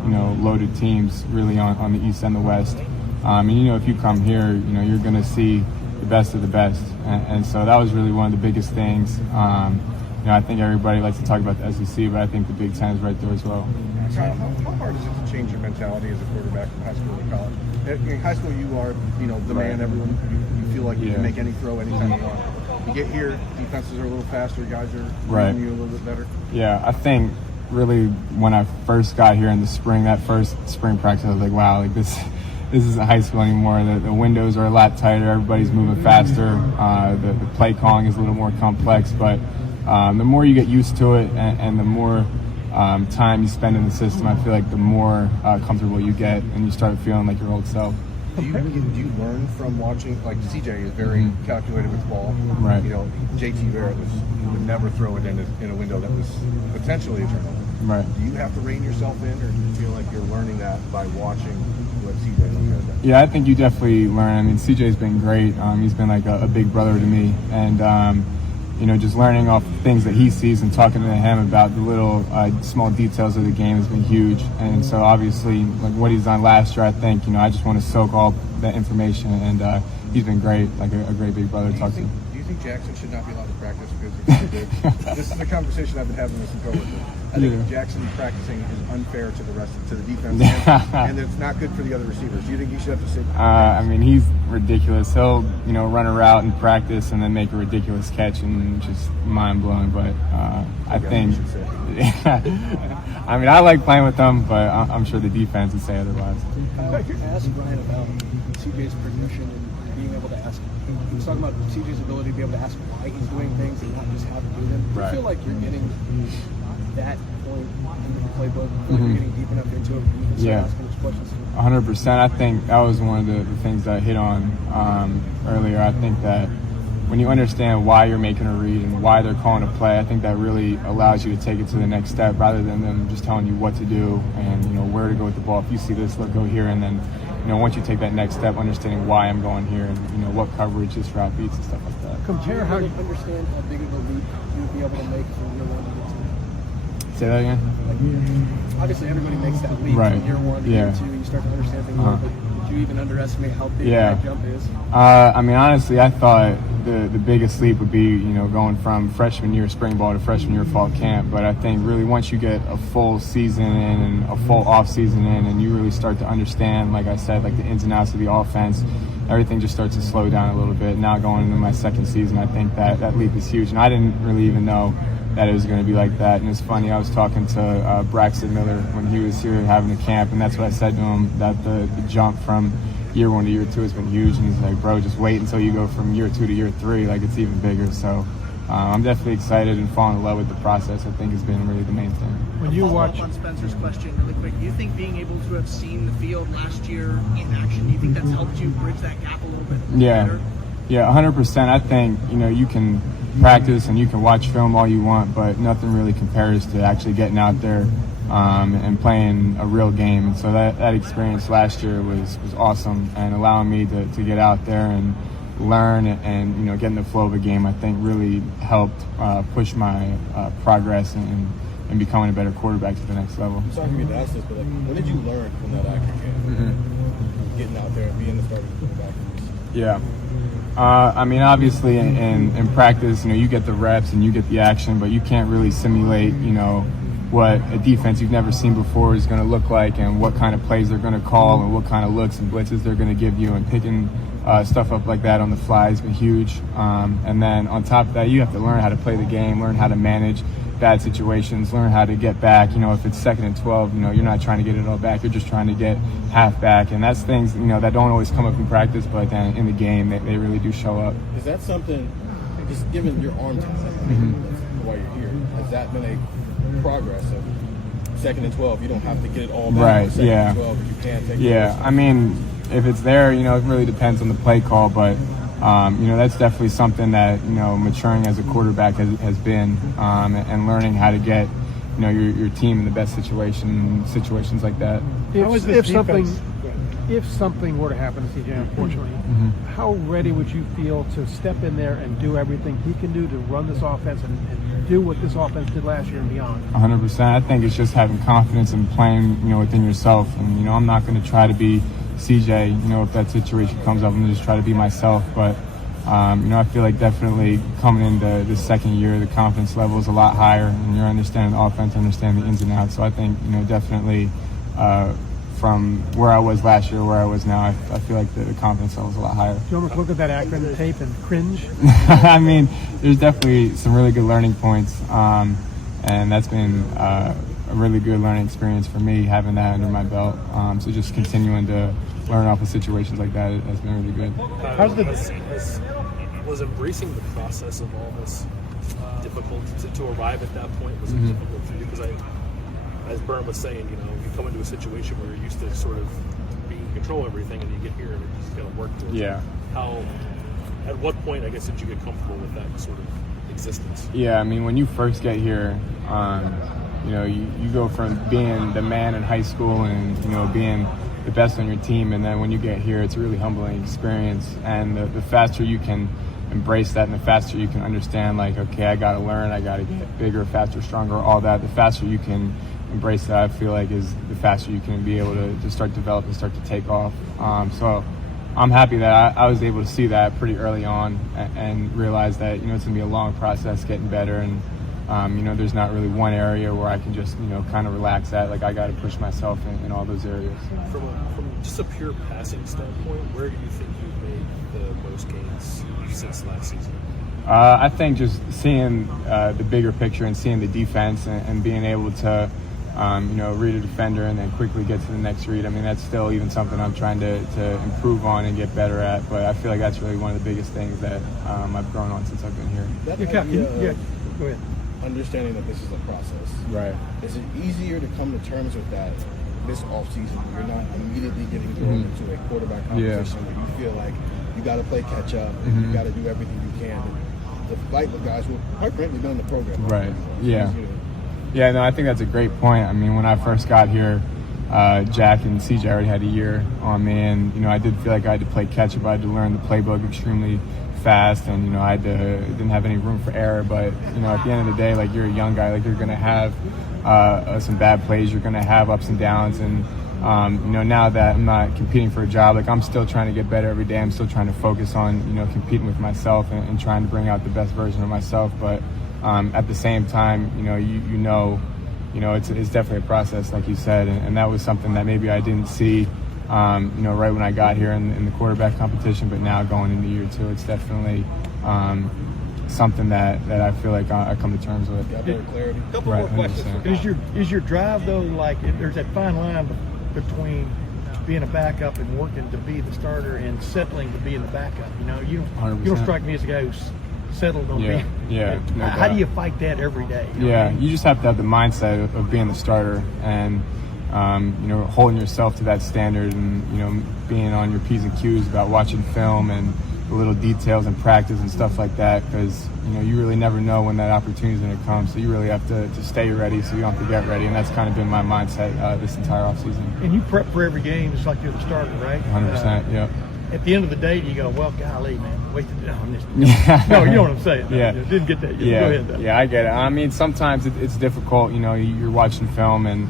loaded teams really on the East and the West. And, if you come here, you're going to see the best of the best. And so that was really one of the biggest things. I think everybody likes to talk about the SEC, but I think the Big Ten is right there as well. How hard is it to change your mentality as a quarterback from high school to college? In high school, you are, the man. Everyone, you feel like you can make any throw anytime you want. You get here, defenses are a little faster, guys are reading you a little bit better. Yeah, I think really when I first got here in the spring, that first spring practice, I was like, wow, like this isn't high school anymore. The windows are a lot tighter. Everybody's moving faster. The play calling is a little more complex, but the more you get used to it and the more time you spend in the system, I feel like the more comfortable you get and you start feeling like your old self. Do you learn from watching, like CJ is very calculated with the ball. Right. JT Barrett would never throw it in a window that was potentially a turnover. Right. Do you have to rein yourself in, or do you feel like you're learning that by watching what CJ does? Yeah, I think you definitely learn. I mean, CJ's been great. He's been like a big brother to me, and just learning off the things that he sees and talking to him about the little small details of the game has been huge. And so obviously, like what he's done last year, I think, I just want to soak all that information, and he's been great, like a great big brother to talk to. Do you think Jackson should not be allowed to practice because he's so big? This is a conversation I've been having with some coworkers. I think Jackson practicing is unfair to the defense, and it's not good for the other receivers. Do you think he should have to sit? I mean, he's ridiculous. He'll, run a route in practice and then make a ridiculous catch, and just mind blowing. But I think, I mean, I like playing with them, but I'm sure the defense would say otherwise. I could ask Brian about CJ's progression and being able to ask. He's talking about CJ's ability to be able to ask why he's doing things and not just how to do them. Do you feel like you're getting that point in the playbook, like you're getting deep enough into it? Yeah, 100%. I think that was one of the things that I hit on earlier. I think that when you understand why you're making a read and why they're calling a play, I think that really allows you to take it to the next step rather than them just telling you what to do and where to go with the ball. If you see this, look, go here, and then once you take that next step, understanding why I'm going here and what coverage this route beats and stuff like that. Compare how you understand how big of a leap you would be able to make from year 1 to year 2. Say that again? Obviously, everybody makes that leap from year 1 to year 2. You start to understand things, but do you even underestimate how big that jump is? I mean, honestly, I thought the biggest leap would be, going from freshman year spring ball to freshman year fall camp. But I think really once you get a full season in and a full off season in, and you really start to understand, like I said, like the ins and outs of the offense, everything just starts to slow down a little bit. Now going into my second season, I think that leap is huge. And I didn't really even know that it was going to be like that. And it's funny, I was talking to Braxton Miller when he was here having a camp, and that's what I said to him, that the jump from year 1 to year 2 has been huge. And he's like, bro, just wait until you go from year 2 to year 3. Like, it's even bigger. So I'm definitely excited and falling in love with the process. I think has been really the main thing. When you watch on Spencer's question really quick, do you think being able to have seen the field last year in action, do you think that's helped you bridge that gap a little bit better? Yeah, 100%. I think, you can practice and you can watch film all you want, but nothing really compares to actually getting out there and playing a real game. And so that experience last year was awesome, and allowing me to get out there and learn and get in the flow of a game, I think really helped push my progress and becoming a better quarterback to the next level. I'm sorry to ask this, but what did you learn from that acting game? Getting out there and being the starting quarterback. Yeah. I mean, obviously in practice, you get the reps and you get the action, but you can't really simulate, what a defense you've never seen before is going to look like, and what kind of plays they're going to call and what kind of looks and blitzes they're going to give you, and picking stuff up like that on the fly has been huge. And then on top of that, you have to learn how to play the game, learn how to manage bad situations, learn how to get back. If it's 2nd and 12, you're not trying to get it all back. You're just trying to get half back. And that's things, that don't always come up in practice, but then in the game, they really do show up. Is that something, just given your arm talent while you're here, has that been a progress of 2nd and 12? You don't have to get it all back on 2nd and 12, but you can take it. Yeah, I mean, if it's there, it really depends on the play call, but that's definitely something that, maturing as a quarterback has been, and learning how to get, your team in the best situations like that. If something were to happen to CJ, unfortunately, how ready would you feel to step in there and do everything he can do to run this offense and do what this offense did last year and beyond? 100%. I think it's just having confidence and playing, within yourself. And, I'm not going to try to be CJ, if that situation comes up, I'm going to just try to be myself. But, I feel like definitely coming into the second year, the confidence level is a lot higher, and you're understanding the offense, understanding the ins and outs. So I think, definitely from where I was last year, where I was now, I feel like the confidence level is a lot higher. Do you almost look at that Akron tape and cringe? I mean, there's definitely some really good learning points, and that's been a really good learning experience for me, having that under my belt. So just continuing to learn off of situations like that has been really good. Was embracing the process of all this difficult to arrive at that point? Was it difficult for you? Because as Byrne was saying, you come into a situation where you're used to sort of being in control of everything, and you get here and you just got to work towards it. At what point, I guess, did you get comfortable with that sort of existence? Yeah, I mean, when you first get here, you go from being the man in high school and, being the best on your team. And then when you get here, it's a really humbling experience. And the faster you can embrace that, and the faster you can understand, like, okay, I got to learn, I got to get bigger, faster, stronger, all that, the faster you can embrace that, I feel like, is the faster you can be able to start develop and start to take off. So I'm happy that I was able to see that pretty early on and realize that, you know, it's going to be a long process getting better. And, you know, there's not really one area where I can just, you know, kind of relax at. Like, I got to push myself in all those areas. From just a pure passing standpoint, where do you think you've made the most gains since last season? I think just seeing the bigger picture and seeing the defense and being able to, you know, read a defender and then quickly get to the next read. I mean, that's still even something I'm trying to improve on and get better at. But I feel like that's really one of the biggest things that I've grown on since I've been here. That Go ahead. Understanding that this is a process. Right. Is it easier to come to terms with that this offseason when you're not immediately getting thrown into a quarterback competition where you feel like you got to play catch up and you got to do everything you can to fight with guys who have quite frankly been in the program. Right. Yeah, no, I think that's a great point. I mean, when I first got here, Jack and CJ already had a year on me, and, you know, I did feel like I had to play catch up. I had to learn the playbook extremely fast, and, you know, I didn't have any room for error. But, you know, at the end of the day, like, you're a young guy, like, you're going to have some bad plays, you're going to have ups and downs, and you know, now that I'm not competing for a job, like, I'm still trying to get better every day. I'm still trying to focus on, you know, competing with myself and trying to bring out the best version of myself. But at the same time, you know, it's definitely a process, like you said, and that was something that maybe I didn't see, you know, right when I got here in the quarterback competition. But now going into year two, it's definitely something that I feel like I come to terms with. Got better clarity. Couple more questions. Is your drive, though, like, there's that fine line between being a backup and working to be the starter and settling to be in the backup? You know, you don't strike me as a guy who's settled on being. How do you fight that every day? You know you just have to have the mindset of being the starter and you know, holding yourself to that standard, and, you know, being on your P's and Q's about watching film and the little details in practice and stuff like that, because, you know, you really never know when that opportunity is going to come. So you really have to stay ready so you don't have to get ready, and that's kind of been my mindset this entire offseason. And you prep for every game just like you're the starter, right? 100%, yeah. At the end of the day, do you go, well, golly, man, wait to no, you know what I'm saying. No, didn't get that yet. Yeah. Go ahead, though. Yeah, I get it. I mean, sometimes it's difficult. You know, you're watching film and,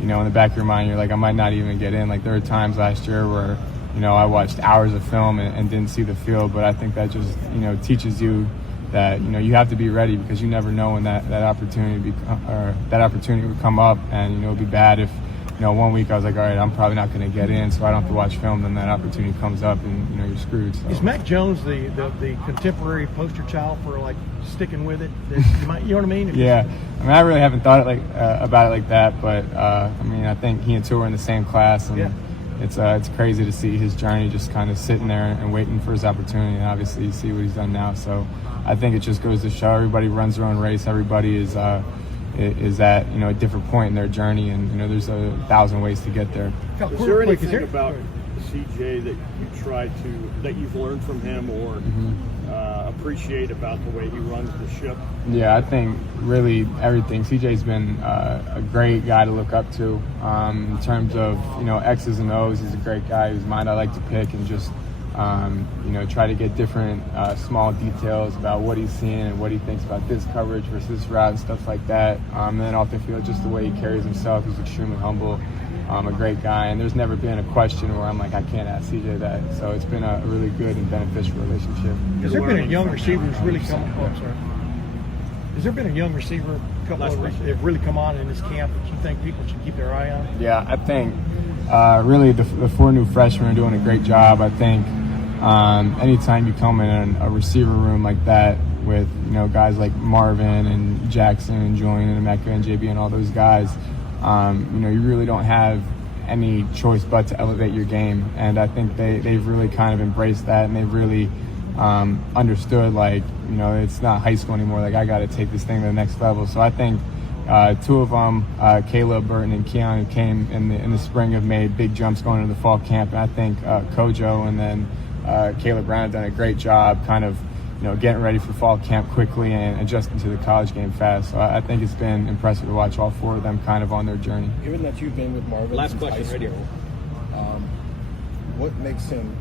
you know, in the back of your mind, you're like, I might not even get in. Like, there were times last year where, you know, I watched hours of film and didn't see the field, but I think that just, you know, teaches you that, you know, you have to be ready, because you never know when that opportunity would come up, and, you know, it'd be bad if, you know, 1 week I was like, all right, I'm probably not going to get in, so I don't have to watch film, then that opportunity comes up and, you know, you're screwed. So. Is Mac Jones the contemporary poster child for, like, sticking with it? You know what I mean? Yeah. I mean, I really haven't thought about it like that, but, I mean, I think he and Tua are in the same class, and it's crazy to see his journey just kind of sitting there and waiting for his opportunity, and obviously you see what he's done now. So I think it just goes to show everybody runs their own race. Everybody is at, you know, a different point in their journey, and, you know, there's 1,000 ways to get there. Is there anything about CJ that you've learned from him or appreciate about the way he runs the ship? Yeah, I think really everything. CJ's been a great guy to look up to in terms of, you know, X's and O's. He's a great guy whose mind I like to pick and just, you know, try to get different small details about what he's seeing and what he thinks about this coverage versus this route and stuff like that. And then off the field, just the way he carries himself, he's extremely humble, a great guy. And there's never been a question where I'm like, I can't ask CJ that. So it's been a really good and beneficial relationship. Has there been a young receiver who's really come on? Oh, I'm sorry. Has there been a young receiver, a couple of that have really come on in this camp that you think people should keep their eye on? Yeah, I think really the 4 new freshmen are doing a great job. I think anytime you come in a receiver room like that with, you know, guys like Marvin and Jackson and Julian and Emeka and JB and all those guys, you know, you really don't have any choice but to elevate your game. And I think they've really kind of embraced that, and they've really understood, like, you know, it's not high school anymore. Like, I got to take this thing to the next level. So I think 2 of them, Caleb, Burton, and Keon, who came in the spring, have made big jumps going into the fall camp. And I think Kojo and then Caleb Brown have done a great job kind of getting ready for fall camp quickly and adjusting to the college game fast. So I think it's been impressive to watch all four of them kind of on their journey. Given that you've been with Marvin since high school, what makes him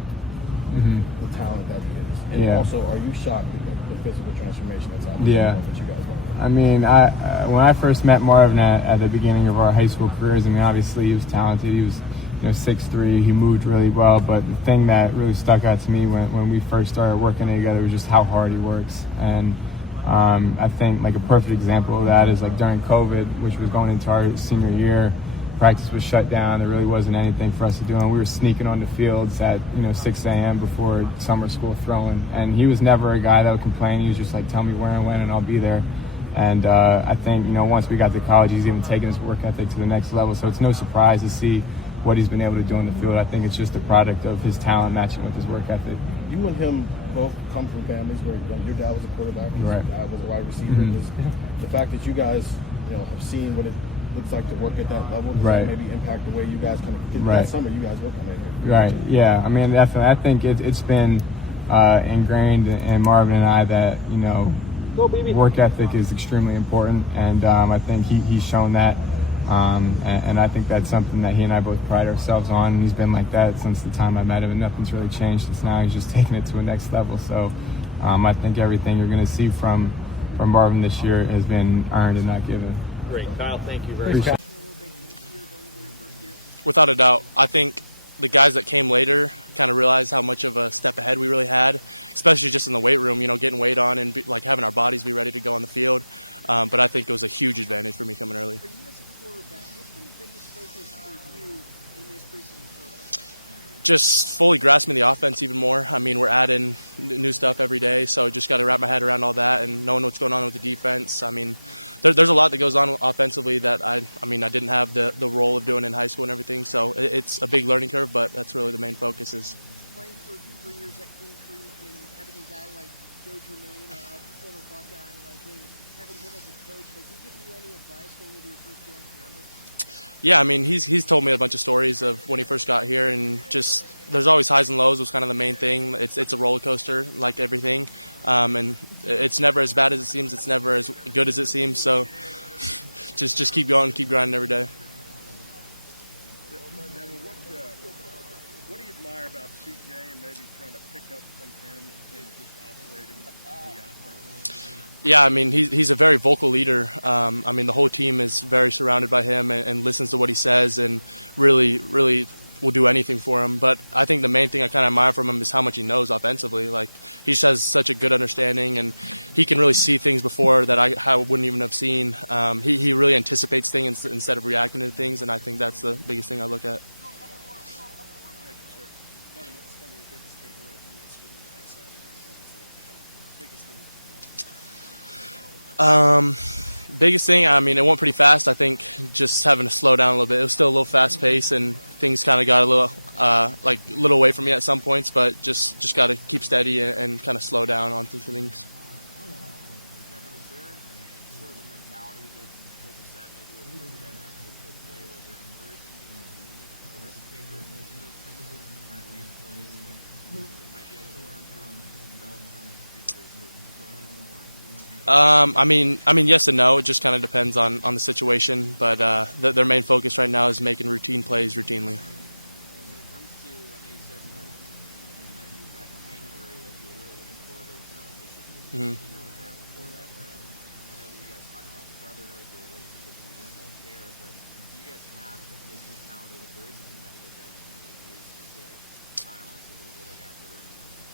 the talent that he is? And also, are you shocked at the physical transformation that's happening with you guys right now? I mean, when I first met Marvin at the beginning of our high school careers, I mean, obviously he was talented. He was 6'3", he moved really well, but the thing that really stuck out to me when we first started working together was just how hard he works. And I think like a perfect example of that is like during COVID, which was going into our senior year, practice was shut down. There really wasn't anything for us to do, and we were sneaking on the fields at 6 a.m. before summer school throwing. And he was never a guy that would complain. He was just like, tell me where and when, and I'll be there. And I think once we got to college, he's even taken his work ethic to the next level. So it's no surprise to see what he's been able to do on the field. I think it's just a product of his talent matching with his work ethic. You and him both come from families where your dad was a quarterback, your dad was a wide receiver. The fact that you guys have seen what it looks like to work at that level, does that maybe impact the way you guys kind of that summer you guys work on it? Right. Yeah. I mean, definitely. I think it's been ingrained in Marvin and I that work ethic is extremely important, and I think he's shown that. And I think that's something that he and I both pride ourselves on. And he's been like that since the time I met him, and nothing's really changed since now. He's just taking it to a next level. So I think everything you're going to see from Marvin this year has been earned and not given. Great. Kyle, thank you very much. Without a doubt. I think the guys that came later kind of realized how much of a step ahead we really had, especially just in the weight room, getting weight on and having our bodies be ready to go on the field. But I think it was a huge advantage for me coming early. Just fully grasping the offense even more. I mean, we're adding new stuff every day, so just got to wrap my head around all that and knowing what's going on with the defense. I mean, there's a lot that goes on offensively that I didn't have the role of doing in high school and everything, so it's a big learning curve, but that's really the main focus is. Playing for years at King Creek and having a guy like Joe Germain, former Buckeye, having him as a coach, has he given you any advice going into your first year at Columbus? Yeah, I mean, he's told me a bunch of stories of when he first got here, and just there's always highs and lows was kind of the main thing. It's a roller coaster like everything, and it's never as bad as it seems. It's never as good as it seems. So just keep going, keep grinding every day. What do you admire about CJ and maybe trying to pick up from him in just operating the offense? Yeah, I mean, he's a very vocal leader. I mean, the whole team is very surrounded by him and listens to what he says and really will do anything for him. But I think the main thing I kind of admire from him is how much he knows offensively. Like, he just has such a good understanding, and he can really see things before that I wouldn't even have seen. He really anticipates things instead of reacting to things, and I think that's the biggest thing I look at. Biggest thing, I mean, it went pretty fast. I think just having to slow down a little bit. It was still a little fast paced, and things kind of got a little away from me at some points. But just got to keep steady and kind of slow down on things. I mean, yes and no. It just kind of depends on the situation. But their main focus right now is making routine plays routinely. Mm-hmm.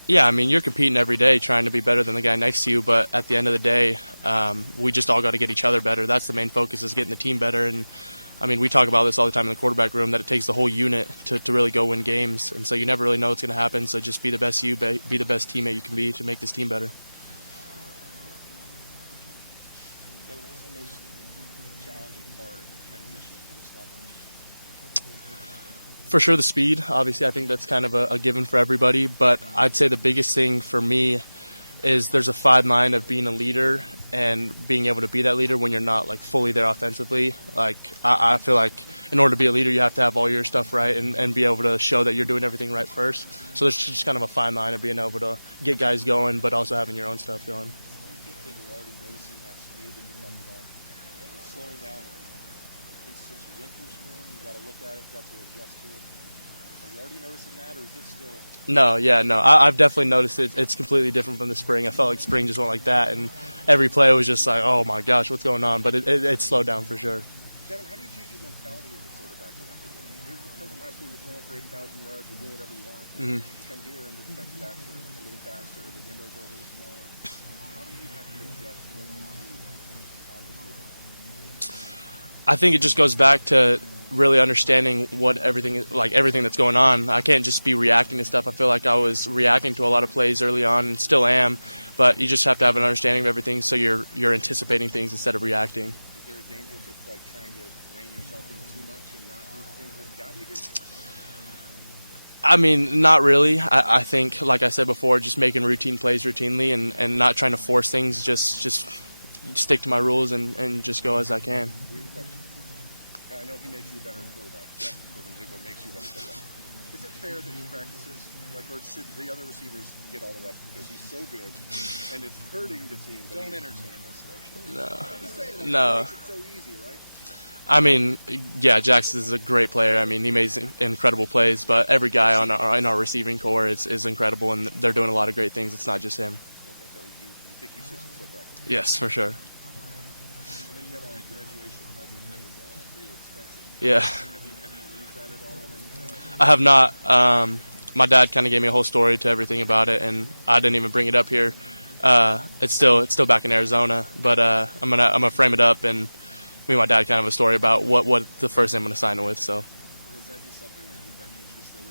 Yeah, I mean, you're competing every day trying to be better than the guy next to you, but at the end of the day, we just all got to get each other better. That's the main focus, is getting the team better. And, I mean, we talk about this all the time in the quarterback room, that it takes the whole unit to really go win games. And so you never really know what's going to happen, so just be the best you, be the best teammate you can be to make this team better. For sure, the speed. Obviously, I think that's kind of a given for everybody. But I'd say the biggest thing for me is there's a fine line of being a leader and being able to be that leader when you're not fully there offensively. I feel like in order to be a leader, you have to have all your stuff right and be able to show that you're doing everything right first. So there's just kind of a fine line of being able to get guys going, but also having your own stuff going. No, I've definitely noticed it. It's completely different from the spring. I felt like spring just went like that, and every play was just like, oh my gosh, what's going on? But it slowed down for sure. Devin, how do you change your mentality as a quarterback? You come from high school, you're throwing for 8,000 yards, you do whatever you want. You come here, and the defensive backs are a little faster, the windows are a little smaller. How do you have to adjust what you do on the field? I think it just goes back to really understanding what everything that's going on. I can't just be reacting to stuff. I feel like I was reacting to a lot of plays early on and still am, but you just have to have an understanding of everything so you're anticipating things instead of reacting. Is there a danger of like trying to rein yourself in too much and not do the things that got you here? I mean, not really. I think, like I said before, just making routine plays routinely and not trying to force things, just stick to my rules and just go as I can. I know he makes you a better quarterback. That's what makes you a better quarterback. Is it fair that he practices, or should the other receivers get all the reps because he's so good and it's hurting the team? Don't entertain this though. No. It's so easy, right? I mean, yeah, Jax is a great player. I mean, he makes incredible plays, but every guy in our receiving core is incredible, and they're doing a lot of great things. It's not just him. So you think he should still practice? Yes, for sure. You got a graduation present that was pretty expensive. Yeah. Have you used that at all in anything? I have not. My dad kind of gave me a whole story to everything about it, and I didn't even bring it up here. It's still back in Arizona, but I'm gonna frame it up, and me and my dad kind of have a story about what the first thing I'm gonna sign it with. So. Was that just something that you've been interested in?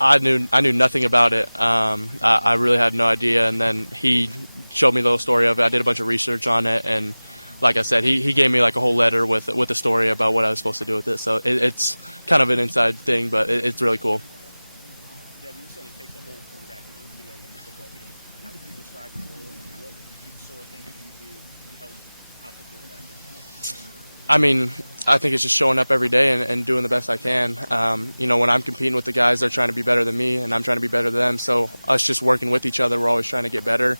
Are you interested in? I knew nothing about it. I really had no idea, and then he showed me the whole story of it. I did a bunch of research on it, and like I said, he gave me like a whole letter with a story about what I was supposed to do with it. So it's kind of an inside thing, but it's really cool. Devin, you said it takes a whole quarterback to go win a football game. How would you describe your role and what sort of things do you do to help out the quarterback? I mean, I think it's just showing up every day and doing the best I can. When I'm competing with the guys, they're trying to be better than me, and I'm trying to be better than them. So us just working with each other, we're always trying to get better.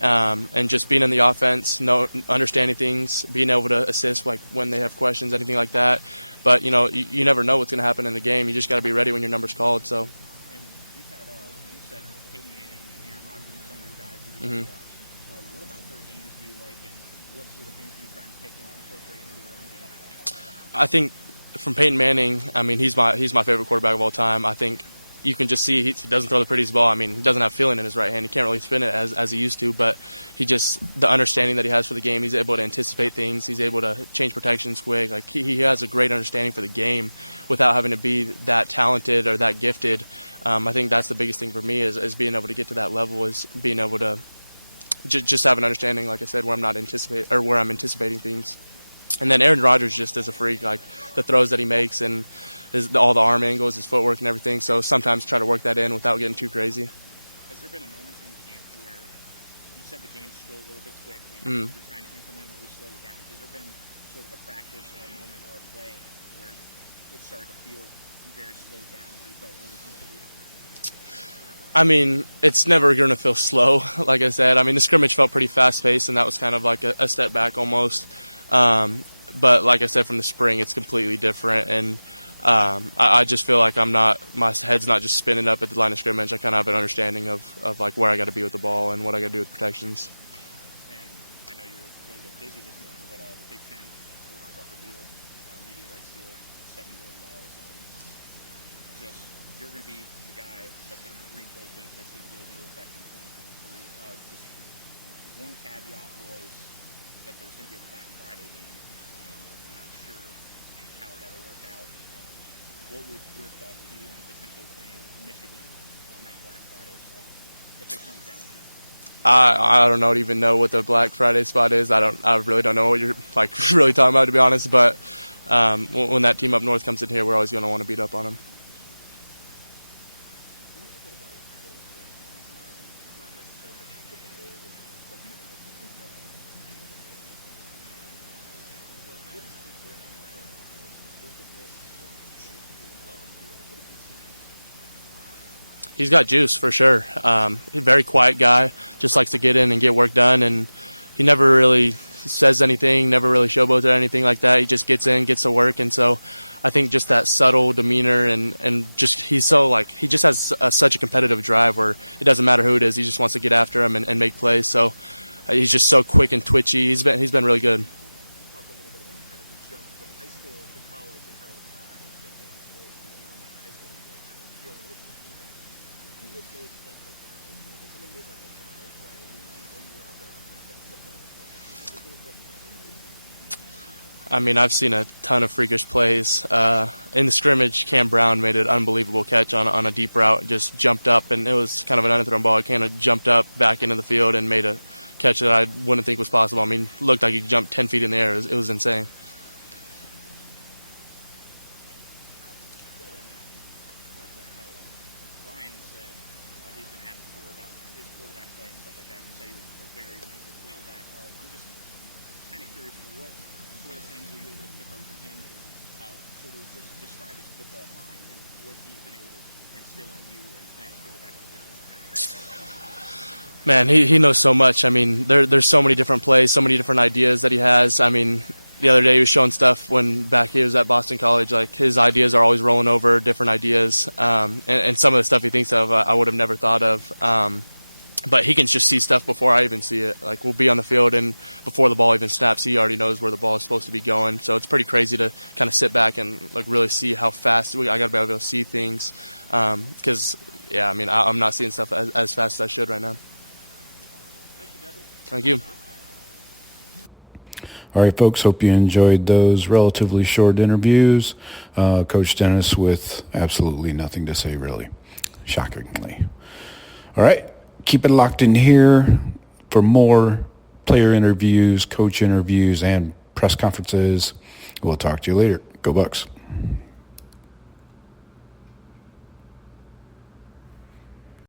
And just being in the offense, understanding things, being able to assist like when they have questions, anything like that. But, you never know what's going to happen in the game. You just got to be ready when your number's called. So. And you've had, you said Peyton Manning and Aaron Rodgers are some of your guys that you watch. What about their games do you like, and what sort of things do you try and pick and incorporate into your own game? I think from Peyton Manning, I mean, he's my favorite quarterback of all time. I think you can just see he doesn't throw the prettiest ball. I mean, he doesn't have feeling in his right hand. He can't really spin it as he used to, but the understanding that he has for the game, he's able to anticipate things. He's able to change protections quick. Like he has a great understanding for the game without having to be that talented or that gifted. I think that's the biggest thing for me is being able to get to that level, is being able to just have an understanding, like I said, where I'm anticipating things. And then Aaron Rodgers just is a freak, like the throws that he makes and all the arm angles, his footwork and everything. So sometimes try to work that in without getting too crazy. Has there been a moment in camp where you said the game's still a little bit quick and you're trying to incrementally slow it down? Has there been sort of a practice or a moment or a play where it started to feel very slowed down, where you felt really comfortable? I mean, it's never going to feel slow, like I said. I mean, the scrimmage felt pretty fast-paced, and that was kind of like a step back almost. But like I said, from the spring, it's completely different, and I just feel like my head's not just spinning up at the line of scrimmage. I kind of have an understanding of like where I got to be with the ball and what I got to do with protections. And I know you're a little bit busy this morning, but Big Ten sort of struck a deal, media rights deal, $7 million. You're going to be the guy that's going to reap those benefits of the deal into effect in 2023. Just one caveat was that there's going to be a Black Friday game. I'm not sure how that'll work out. What would your thoughts be on potentially playing Michigan on that Black Friday spot if it comes down to it? I don't even know what the Black Friday spot is. I really don't know what you're like really talking about, to be honest. But when that team up north comes in here, we're always going to want to beat up on them. he's got juice for sure. He's a very quiet guy, just likes to get in and get work done, and he never really says anything, never really showboats or anything like that. He just gets in, gets to work, and so I think just that subtle demeanor and just he just has such a competitive drive where it doesn't matter who it is, he just wants to get after him and make plays. So he's just so quick and twitchy. He's been really good. I mean, I've seen a ton of freakish plays. In the scrimmage, Cam Brown made an unbelievable catch on a deep route, just jumped up, and it was kind of an underthrown ball. He kind of jumped up back into the field and made a catch that I wouldn't think was possible. I mean, looked like he jumped 10 feet in the air. It was insane. Man, he knows so much. I mean, there's so many different plays, so many different ideas that he has. I mean, the other day he was showing stuff when back he was at Boston College. Like, his ideas are always rolling over, different ideas. And some of the stuff he thinks of, I would have never thought of. But he can just see stuff before I even see it. Like, we'll be on the field, and before the ball even snaps, he already knows where the ball is supposed to be going. So it's pretty crazy to kind of sit back and like really see how fast I got to be able to see things. Because, yeah, I mean, I'm not seeing stuff as fast as I should right now. Thank you. All right, folks, hope you enjoyed those relatively short interviews. Coach Dennis with absolutely nothing to say, really, shockingly. All right, keep it locked in here for more player interviews, coach interviews, and press conferences. We'll talk to you later. Go Bucks.